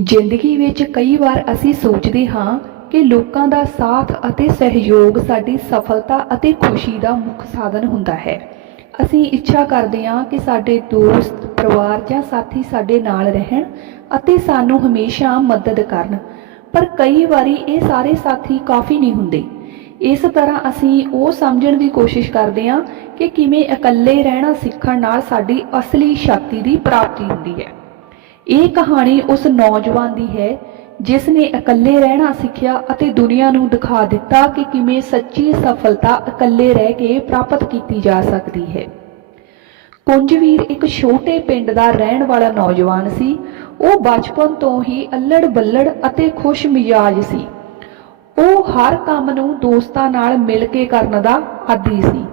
ਜ਼ਿੰਦਗੀ ਵਿੱਚ ਕਈ ਵਾਰ ਅਸੀਂ ਸੋਚਦੇ ਹਾਂ ਕਿ ਲੋਕਾਂ ਦਾ ਸਾਥ ਅਤੇ ਸਹਿਯੋਗ ਸਾਡੀ ਸਫਲਤਾ ਅਤੇ ਖੁਸ਼ੀ ਦਾ ਮੁੱਖ ਸਾਧਨ ਹੁੰਦਾ ਹੈ। ਅਸੀਂ ਇੱਛਾ ਕਰਦੇ ਹਾਂ ਕਿ ਸਾਡੇ ਦੋਸਤ, ਪਰਿਵਾਰ ਜਾਂ ਸਾਥੀ ਸਾਡੇ ਨਾਲ ਰਹਿਣ ਅਤੇ ਸਾਨੂੰ ਹਮੇਸ਼ਾ ਮਦਦ ਕਰਨ। ਪਰ ਕਈ ਵਾਰੀ ਇਹ ਸਾਰੇ ਸਾਥੀ ਕਾਫੀ ਨਹੀਂ ਹੁੰਦੇ। ਇਸ ਤਰ੍ਹਾਂ ਅਸੀਂ ਉਹ ਸਮਝਣ ਦੀ ਕੋਸ਼ਿਸ਼ ਕਰਦੇ ਹਾਂ ਕਿ ਕਿਵੇਂ ਇਕੱਲੇ ਰਹਿਣਾ ਸਿੱਖਣ ਨਾਲ ਸਾਡੀ ਅਸਲੀ ਸ਼ਕਤੀ ਦੀ ਪ੍ਰਾਪਤੀ ਹੁੰਦੀ ਹੈ। ਇਹ ਕਹਾਣੀ ਉਸ ਨੌਜਵਾਨ ਦੀ ਹੈ, ਜਿਸ ਨੇ ਇਕੱਲੇ ਰਹਿਣਾ ਸਿੱਖਿਆ ਅਤੇ ਦੁਨੀਆ ਨੂੰ ਦਿਖਾ ਦਿੱਤਾ ਕਿ ਕਿਵੇਂ ਸੱਚੀ ਸਫਲਤਾ ਇਕੱਲੇ ਰਹਿ ਕੇ ਪ੍ਰਾਪਤ ਕੀਤੀ ਜਾ ਸਕਦੀ ਹੈ। ਕੁੰਜਵੀਰ ਇੱਕ ਛੋਟੇ ਪਿੰਡ ਦਾ ਰਹਿਣ ਵਾਲਾ ਨੌਜਵਾਨ ਸੀ। ਉਹ ਬਚਪਨ ਤੋਂ ਹੀ ਅੱਲੜ ਬੱਲੜ ਅਤੇ ਖੁਸ਼ ਮਿਜਾਜ ਸੀ। ਉਹ ਹਰ ਕੰਮ ਨੂੰ ਦੋਸਤਾਂ ਨਾਲ ਮਿਲ ਕੇ ਕਰਨ ਦਾ ਆਦੀ ਸੀ।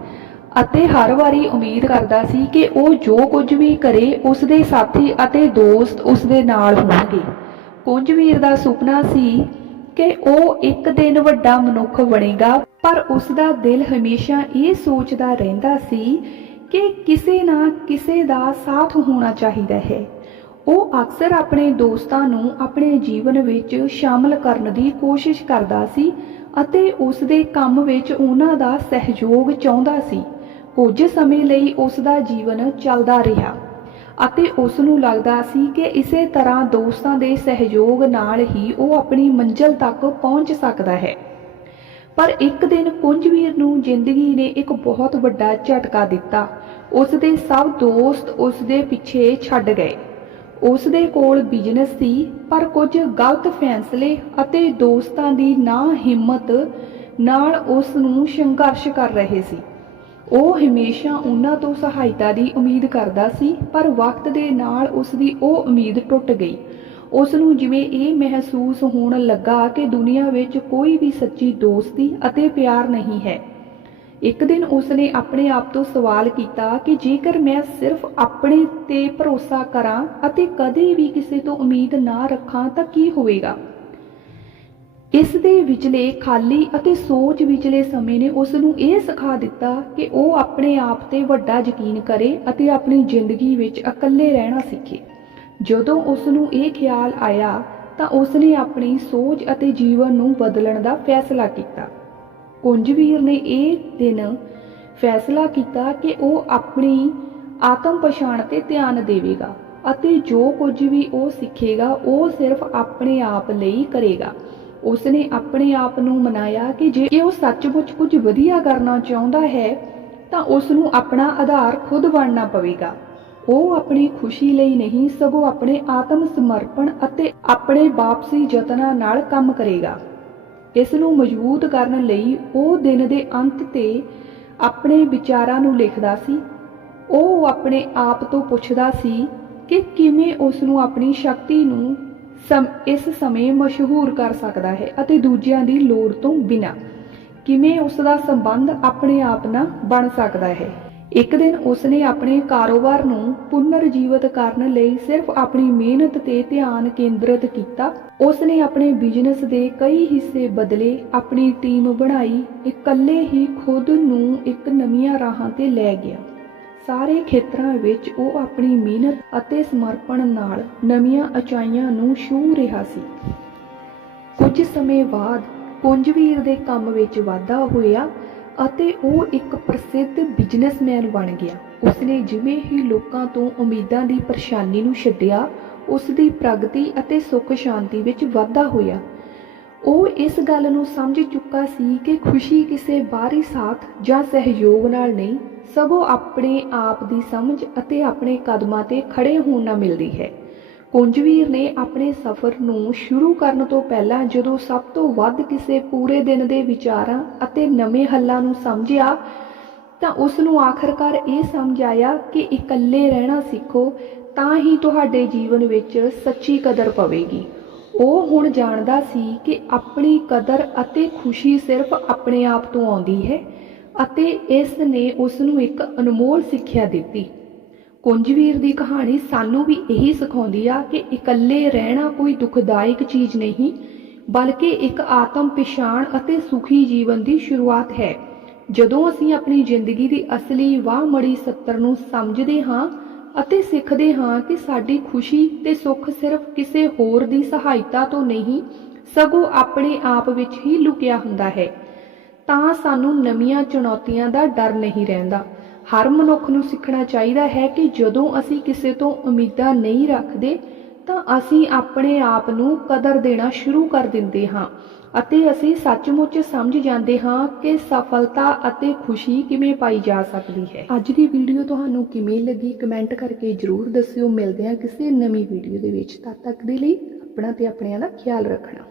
ਅਤੇ ਹਰ ਵਾਰੀ ਉਮੀਦ ਕਰਦਾ ਸੀ ਕਿ ਉਹ ਜੋ ਕੁਝ ਵੀ ਕਰੇ ਉਸ ਦੇ ਸਾਥੀ ਅਤੇ ਦੋਸਤ ਉਸ ਦੇ ਨਾਲ ਹੋਣਗੇ। ਕੁੰਜਵੀਰ ਦਾ ਸੁਪਨਾ ਸੀ ਕਿ ਉਹ ਇੱਕ ਦਿਨ ਵੱਡਾ ਮਨੁੱਖ ਬਣੇਗਾ, ਪਰ ਉਸ ਦਾ ਦਿਲ ਹਮੇਸ਼ਾ ਇਹ ਸੋਚਦਾ ਰਹਿੰਦਾ ਸੀ ਕਿ ਕਿਸੇ ਨਾ ਕਿਸੇ ਦਾ ਸਾਥ ਹੋਣਾ ਚਾਹੀਦਾ ਹੈ। ਉਹ ਅਕਸਰ ਆਪਣੇ ਦੋਸਤਾਂ ਨੂੰ ਆਪਣੇ ਜੀਵਨ ਵਿੱਚ ਸ਼ਾਮਲ ਕਰਨ ਦੀ ਕੋਸ਼ਿਸ਼ ਕਰਦਾ ਸੀ ਅਤੇ ਉਸ ਦੇ ਕੰਮ ਵਿੱਚ ਉਹਨਾਂ ਦਾ ਸਹਿਯੋਗ ਚਾਹੁੰਦਾ ਸੀ। ਕੁਝ ਸਮੇਂ ਲਈ ਉਸ ਦਾ ਜੀਵਨ ਚੱਲਦਾ ਰਿਹਾ ਅਤੇ ਉਸ ਨੂੰ ਲੱਗਦਾ ਸੀ ਕਿ ਇਸੇ ਤਰ੍ਹਾਂ ਦੋਸਤਾਂ ਦੇ ਸਹਿਯੋਗ ਨਾਲ ਹੀ ਉਹ ਆਪਣੀ ਮੰਜ਼ਲ ਤੱਕ ਪਹੁੰਚ ਸਕਦਾ ਹੈ। ਪਰ ਇੱਕ ਦਿਨ ਕੁੰਜਵੀਰ ਨੂੰ ਜ਼ਿੰਦਗੀ ਨੇ ਇੱਕ ਬਹੁਤ ਵੱਡਾ ਝਟਕਾ ਦਿੱਤਾ। ਉਸ ਦੇ ਸਭ ਦੋਸਤ ਉਸ ਦੇ ਪਿੱਛੇ ਛੱਡ ਗਏ। ਉਸ ਦੇ ਕੋਲ ਬਿਜ਼ਨਸ ਸੀ, ਪਰ ਕੁਝ ਗਲਤ ਫੈਸਲੇ ਅਤੇ ਦੋਸਤਾਂ ਦੀ ਨਾ ਹਿੰਮਤ ਨਾਲ ਉਸ ਨੂੰ ਸੰਘਰਸ਼ ਕਰ ਰਹੇ ਸੀ। ਉਹ ਹਮੇਸ਼ਾ ਉਹਨਾਂ ਤੋਂ ਸਹਾਇਤਾ ਦੀ ਉਮੀਦ ਕਰਦਾ ਸੀ, ਪਰ ਵਕਤ ਦੇ ਨਾਲ ਉਸ ਦੀ ਉਹ ਉਮੀਦ ਟੁੱਟ ਗਈ। ਉਸ ਨੂੰ ਜਿਵੇਂ ਇਹ ਮਹਿਸੂਸ ਹੋਣ ਲੱਗਾ ਕਿ ਦੁਨੀਆ ਵਿੱਚ ਕੋਈ ਵੀ ਸੱਚੀ ਦੋਸਤੀ ਅਤੇ ਪਿਆਰ ਨਹੀਂ ਹੈ। ਇੱਕ ਦਿਨ ਉਸ ਨੇ ਆਪਣੇ ਆਪ ਤੋਂ ਸਵਾਲ ਕੀਤਾ ਕਿ ਜੇਕਰ ਮੈਂ ਸਿਰਫ ਆਪਣੇ ਤੇ ਭਰੋਸਾ ਕਰਾਂ ਅਤੇ ਕਦੇ ਵੀ ਕਿਸੇ ਤੋਂ ਉਮੀਦ ਨਾ ਰੱਖਾਂ ਤਾਂ ਕੀ ਹੋਵੇਗਾ? ਇਸ ਦੇ ਵਿਚਲੇ ਖਾਲੀ ਅਤੇ ਸੋਚ ਵਿਚਲੇ ਸਮੇਂ ਨੇ ਉਸ ਨੂੰ ਇਹ ਸਿਖਾ ਦਿੱਤਾ ਕਿ ਉਹ ਆਪਣੇ ਆਪ ਤੇ ਵੱਡਾ ਯਕੀਨ ਕਰੇ ਅਤੇ ਆਪਣੀ ਜ਼ਿੰਦਗੀ ਵਿੱਚ ਇਕੱਲੇ ਰਹਿਣਾ ਸਿੱਖੇ। ਜਦੋਂ ਉਸ ਨੂੰ ਇਹ ਖਿਆਲ ਆਇਆ, ਤਾਂ ਉਸ ਨੇ ਆਪਣੀ ਸੋਚ ਅਤੇ ਜੀਵਨ ਨੂੰ ਬਦਲਣ ਦਾ ਫੈਸਲਾ ਕੀਤਾ। ਕੁੰਜਵੀਰ ਨੇ ਇਹ ਦਿਨ ਫੈਸਲਾ ਕੀਤਾ ਕਿ ਉਹ ਆਪਣੀ ਆਤਮ ਪਛਾਣ ਤੇ ਧਿਆਨ ਦੇਵੇਗਾ ਅਤੇ ਜੋ ਕੁਝ ਵੀ ਉਹ ਸਿੱਖੇਗਾ, ਉਹ ਸਿਰਫ ਆਪਣੇ ਆਪ ਲਈ ਕਰੇਗਾ। ਉਸ ਨੇ ਆਪਣੇ ਆਪ ਨੂੰ ਮਨਾਇਆ ਕਿ ਜੇ ਉਹ ਸੱਚਮੁੱਚ ਕੁਝ ਵਧੀਆ ਕਰਨਾ ਚਾਹੁੰਦਾ ਹੈ, ਤਾਂ ਉਸ ਨੂੰ ਆਪਣਾ ਆਧਾਰ ਖੁਦ ਬਣਨਾ ਪਵੇਗਾ। ਉਹ ਆਪਣੀ ਖੁਸ਼ੀ ਲਈ ਨਹੀਂ, ਸਗੋਂ ਆਪਣੇ ਆਤਮ ਸਮਰਪਣ ਅਤੇ ਆਪਣੇ ਵਾਪਸੀ ਯਤਨਾਂ ਨਾਲ ਕੰਮ ਕਰੇਗਾ। ਇਸ ਨੂੰ ਮਜ਼ਬੂਤ ਕਰਨ ਲਈ ਉਹ ਦਿਨ ਦੇ ਅੰਤ ਤੇ ਆਪਣੇ ਵਿਚਾਰਾਂ ਨੂੰ ਲਿਖਦਾ ਸੀ। ਉਹ ਆਪਣੇ ਆਪ ਤੋਂ ਪੁੱਛਦਾ ਸੀ ਕਿ ਕਿਵੇਂ ਉਸ ਨੂੰ ਆਪਣੀ ਸ਼ਕਤੀ ਨੂੰ ਸਮ, ਇਸ ਸਮੇਂ ਮਸ਼ਹੂਰ ਕਰ ਸਕਦਾ ਹੈ ਅਤੇ ਦੂਜਿਆਂ ਦੀ ਲੋੜ ਤੋਂ ਬਿਨਾਂ। ਕਿਵੇਂ ਉਸ ਦਾ ਸੰਬੰਧ ਆਪਣੇ ਆਪ ਨਾਲ ਬਣ ਸਕਦਾ ਹੈ? ਇੱਕ ਦਿਨ ਉਸ ਨੇ ਆਪਣੇ ਕਾਰੋਬਾਰ ਨੂੰ ਪੁਨਰ ਜੀਵਤ ਕਰਨ ਲਈ ਸਿਰਫ ਆਪਣੀ ਮਿਹਨਤ ਤੇ ਧਿਆਨ ਕੇਂਦਰਿਤ ਕੀਤਾ। ਉਸ ਨੇ ਆਪਣੇ ਬਿਜ਼ਨਸ ਦੇ ਕਈ ਹਿੱਸੇ ਬਦਲੇ ਆਪਣੀ ਟੀਮ ਬਣਾਈ। ਇਕੱਲੇ ਹੀ ਖੁਦ ਨੂੰ ਇੱਕ ਨਵੀਆਂ ਰਾਹਾਂ ਤੇ ਲੈ ਗਿਆ। ਸਾਰੇ ਖੇਤਰਾਂ ਵਿੱਚ ਉਹ ਆਪਣੀ ਮਿਹਨਤ ਅਤੇ ਸਮਰਪਣ ਨਾਲ ਨਵੀਆਂ ਉਚਾਈਆਂ ਨੂੰ ਛੂਹ ਰਿਹਾ ਸੀ। ਕੁਝ ਸਮੇਂ ਬਾਅਦ ਪੁੰਜਵੀਰ ਦੇ ਕੰਮ ਵਿੱਚ ਵਾਧਾ ਹੋਇਆ ਅਤੇ ਉਹ ਇੱਕ ਪ੍ਰਸਿੱਧ ਬਿਜ਼ਨਸਮੈਨ ਬਣ ਗਿਆ। ਉਸਨੇ ਜਿਵੇਂ ਹੀ ਲੋਕਾਂ ਤੋਂ ਉਮੀਦਾਂ ਦੀ ਪਰੇਸ਼ਾਨੀ ਨੂੰ ਛੱਡਿਆ ਉਸ ਦੀ ਪ੍ਰਗਤੀ ਅਤੇ ਸੁੱਖ ਸ਼ਾਂਤੀ ਵਿੱਚ ਵਾਧਾ ਹੋਇਆ। ਉਹ ਇਸ ਗੱਲ ਨੂੰ ਸਮਝ ਚੁੱਕਾ ਸੀ ਕਿ ਖੁਸ਼ੀ ਕਿਸੇ ਬਾਹਰੀ ਸਾਥ ਜਾਂ ਸਹਿਯੋਗ ਨਾਲ ਨਹੀਂ ਸਗੋਂ ਆਪਣੇ ਆਪ ਦੀ ਸਮਝ ਅਤੇ ਆਪਣੇ ਕਦਮਾਂ ਤੇ ਖੜੇ ਹੋਣ ਨਾਲ ਮਿਲਦੀ ਹੈ। ਕੁੰਜਵੀਰ ਨੇ ਆਪਣੇ ਸਫ਼ਰ ਨੂੰ ਸ਼ੁਰੂ ਕਰਨ ਤੋਂ ਪਹਿਲਾਂ ਜਦੋਂ ਸਭ ਤੋਂ ਵੱਧ ਕਿਸੇ ਪੂਰੇ ਦਿਨ ਦੇ ਵਿਚਾਰਾਂ ਅਤੇ ਨਵੇਂ ਹੱਲਾਂ ਨੂੰ ਸਮਝਿਆ, ਤਾਂ ਉਸ ਨੂੰ ਆਖਰਕਾਰ ਇਹ ਸਮਝ ਆਇਆ ਕਿ ਇਕੱਲੇ ਰਹਿਣਾ ਸਿੱਖੋ, ਤਾਂ ਹੀ ਤੁਹਾਡੇ ਜੀਵਨ ਵਿੱਚ ਸੱਚੀ ਕਦਰ ਪਵੇਗੀ। ਉਹ ਹੁਣ ਜਾਣਦਾ ਸੀ ਕਿ ਆਪਣੀ ਕਦਰ ਅਤੇ ਖੁਸ਼ੀ ਸਿਰਫ ਆਪਣੇ ਆਪ ਤੋਂ ਆਉਂਦੀ ਹੈ। ਅਤੇ ਇਸ ਨੇ ਉਸ ਨੂੰ ਇੱਕ ਅਨਮੋਲ ਸਿੱਖਿਆ ਦਿੱਤੀ। ਕੁੰਜਵੀਰ ਦੀ ਕਹਾਣੀ ਸਾਨੂੰ ਵੀ ਇਹੀ ਸਿਖਾਉਂਦੀ ਆ ਕਿ ਇਕੱਲੇ ਰਹਿਣਾ ਕੋਈ ਦੁਖਦਾਇਕ ਚੀਜ਼ ਨਹੀਂ, ਬਲਕਿ ਇੱਕ ਆਤਮ ਪਛਾਣ ਅਤੇ ਸੁਖੀ ਜੀਵਨ ਦੀ ਸ਼ੁਰੂਆਤ ਹੈ। ਜਦੋਂ ਅਸੀਂ ਆਪਣੀ ਜ਼ਿੰਦਗੀ ਦੀ ਅਸਲੀ ਵਾਹ ਮੜੀ ਸੱਤਰ ਨੂੰ ਸਮਝਦੇ ਹਾਂ ਅਤੇ ਸਿੱਖਦੇ ਹਾਂ ਕਿ ਸਾਡੀ ਖੁਸ਼ੀ ਤੇ ਸੁੱਖ ਸਿਰਫ ਕਿਸੇ ਹੋਰ ਦੀ ਸਹਾਇਤਾ ਤੋਂ ਨਹੀਂ, ਸਗੋਂ ਆਪਣੇ ਆਪ ਵਿੱਚ ਹੀ ਲੁਕਿਆ ਹੁੰਦਾ ਹੈ। ਤਾਂ ਸਾਨੂੰ ਨਵੀਆਂ ਚੁਣੌਤੀਆਂ ਦਾ ਡਰ ਨਹੀਂ ਰਹਿੰਦਾ। ਹਰ ਮਨੁੱਖ ਨੂੰ ਸਿੱਖਣਾ ਚਾਹੀਦਾ ਹੈ ਕਿ ਜਦੋਂ ਅਸੀਂ ਕਿਸੇ ਤੋਂ ਉਮੀਦਾਂ ਨਹੀਂ ਰੱਖਦੇ, ਤਾਂ ਅਸੀਂ ਆਪਣੇ ਆਪ ਨੂੰ ਕਦਰ ਦੇਣਾ ਸ਼ੁਰੂ ਕਰ ਦਿੰਦੇ ਹਾਂ ਅਤੇ ਅਸੀਂ ਸੱਚਮੁੱਚ ਸਮਝ ਜਾਂਦੇ ਹਾਂ ਕਿ ਸਫਲਤਾ ਅਤੇ ਖੁਸ਼ੀ ਕਿਵੇਂ ਪਾਈ ਜਾ ਸਕਦੀ ਹੈ। ਅੱਜ ਦੀ ਵੀਡੀਓ ਤੁਹਾਨੂੰ ਕਿਵੇਂ ਲੱਗੀ ਕਮੈਂਟ ਕਰਕੇ ਜਰੂਰ ਦੱਸਿਓ। ਮਿਲਦੇ ਹਾਂ ਕਿਸੇ ਨਵੀਂ ਵੀਡੀਓ ਦੇ ਵਿੱਚ। ਤਦ ਤੱਕ ਦੇ ਲਈ ਆਪਣਾ ਤੇ ਆਪਣਿਆਂ ਦਾ ਖਿਆਲ ਰੱਖਣਾ।